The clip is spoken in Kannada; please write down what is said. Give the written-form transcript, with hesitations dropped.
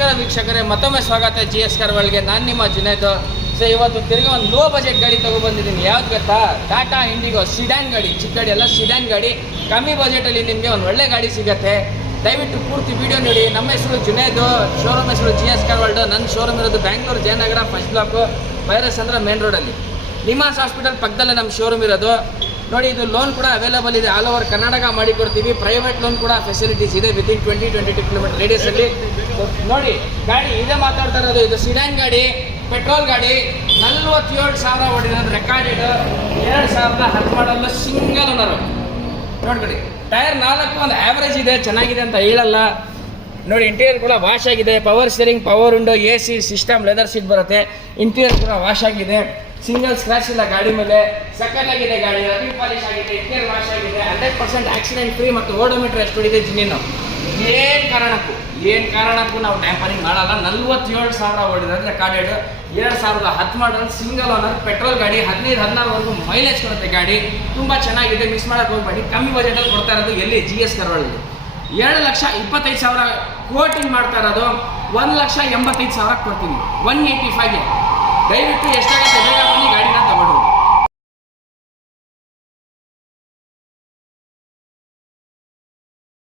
ನಮಸ್ಕಾರ ವೀಕ್ಷಕರೇ, ಮತ್ತೊಮ್ಮೆ ಸ್ವಾಗತ GS ಕಾರ್ ವರ್ಲ್ಡ್ಗೆ. ನಾನು ನಿಮ್ಮ ಜುನೇದ್. ಸೊ ಇವತ್ತು ತಿರ್ಗಿ ಒಂದು ಲೋ ಬಜೆಟ್ ಗಾಡಿ ತಗೊಬಂದಿದ್ದೀನಿ. ಯಾವ್ದು ಗೊತ್ತಾ? ಟಾಟಾ ಇಂಡಿಗೋ ಸಿಡಾನ್ ಗಾಡಿ. ಚಿಕ್ಕ ಗಾಡಿ ಅಲ್ಲ, ಸಿಡಾನ್ ಗಾಡಿ. ಕಮ್ಮಿ ಬಜೆಟಲ್ಲಿ ನಿಮಗೆ ಒಂದು ಒಳ್ಳೆ ಗಾಡಿ ಸಿಗುತ್ತೆ. ದಯವಿಟ್ಟು ಪೂರ್ತಿ ವಿಡಿಯೋ ನೋಡಿ. ನಮ್ಮ ಹೆಸರು ಜುನೇದ್, ಶೋರೂಮ್ ಹೆಸರು GS ಕಾರ್ ವರ್ಲ್ಡ್. ನನ್ನ ಶೋರೂಮ್ ಇರೋದು Bangalore Jayanagar first block, virus ಅಂದ್ರೆ ಮೇನ್ ರೋಡಲ್ಲಿ. ನಿಮಾಸ್ ಹಾಸ್ಪಿಟಲ್ ಪಕ್ಕದಲ್ಲೇ ನಮ್ಮ ಶೋರೂಮ್ ಇರೋದು. ನೋಡಿ, ಇದು ಲೋನ್ ಕೂಡ ಅವೈಲೇಬಲ್ ಇದೆ. ಆಲ್ ಓವರ್ ಕರ್ನಾಟಕ ಮಾಡಿಕೊಡ್ತೀವಿ. ಪ್ರೈವೇಟ್ ಲೋನ್ ಕೂಡ ಫೆಸಿಲಿಟೀಸ್ ಇದೆ ವಿತಿನ್ 20-22 ಕಿಲೋಮೀಟರ್ ರೇಡಿಯಸಲ್ಲಿ. ನೋಡಿ, ಗಾಡಿ ಇದೇ ಮಾತಾಡ್ತಾ ಇರೋದು. ಇದು ಸಿಡಾನ್ ಗಾಡಿ, ಪೆಟ್ರೋಲ್ ಗಾಡಿ. 47,000 ಓಡಿರೋದು ರೆಕಾರ್ಡೆಡ್. 2010 ಮಾಡಲ್ಲ, ಸಿಂಗಲ್ ಓನರು. ನೋಡ್ಕೊಳ್ಳಿ, ಟೈರ್ 4 ಒಂದು ಆ್ಯಾವ್ರೇಜ್ ಇದೆ, ಚೆನ್ನಾಗಿದೆ ಅಂತ ಹೇಳಲ್ಲ. ನೋಡಿ, ಇಂಟೀರಿಯರ್ ಕೂಡ ವಾಶ್ ಆಗಿದೆ. Power steering, power window, AC system, leather seat ಬರುತ್ತೆ. ಇಂಟೀರಿಯರ್ ಕೂಡ ವಾಶ್ ಆಗಿದೆ. ಸಿಂಗಲ್ ಸ್ಕ್ರಾಚ್ ಇಲ್ಲ ಗಾಡಿ ಮೇಲೆ. ಸಕ್ಕತ್ತಾಗಿದೆ ಗಾಡಿ, ರಬಿ ಪಾಲಿಶ್ ಆಗಿದೆ, ಇಂಟೀರಿಯರ್ ವಾಶ್ ಆಗಿದೆ. 100% ಆಕ್ಸಿಡೆಂಟ್ ಫ್ರೀ ಮತ್ತು ಓಡೋಮೀಟರ್ ಎಷ್ಟು ಹೊಡಿದೆ ಜಿನ್ನಿನು. ಏನು ಕಾರಣಕ್ಕೂ ನಾವು ಟ್ಯಾಂಪರಿಂಗ್ ಮಾಡಲ್ಲ. 47,000 ಓಡಿದೆ ಅಂದರೆ ರೆಕಾರ್ಡೆಡ್. 2010 ಮಾಡಲ್, ಸಿಂಗಲ್ ಓನರ್, ಪೆಟ್ರೋಲ್ ಗಾಡಿ. 15-16 ಮೈಲೇಜ್ ಕೊಡುತ್ತೆ ಗಾಡಿ. ತುಂಬ ಚೆನ್ನಾಗಿದೆ, ಮಿಸ್ ಮಾಡೋಕ್ಕೆ ಹೋಗ್ಬೇಡಿ. ಕಮ್ಮಿ ಬಜೆಟಲ್ಲಿ ಕೊಡ್ತಾ ಇರೋದು ಎಲ್ಲಿ? GS car world. 7,25,000 ಕೋಟಿಂಗ್ ಮಾಡ್ತಾ ಇರೋದು 1,85,000 ಕೊಡ್ತೀನಿ. 185ಗೆ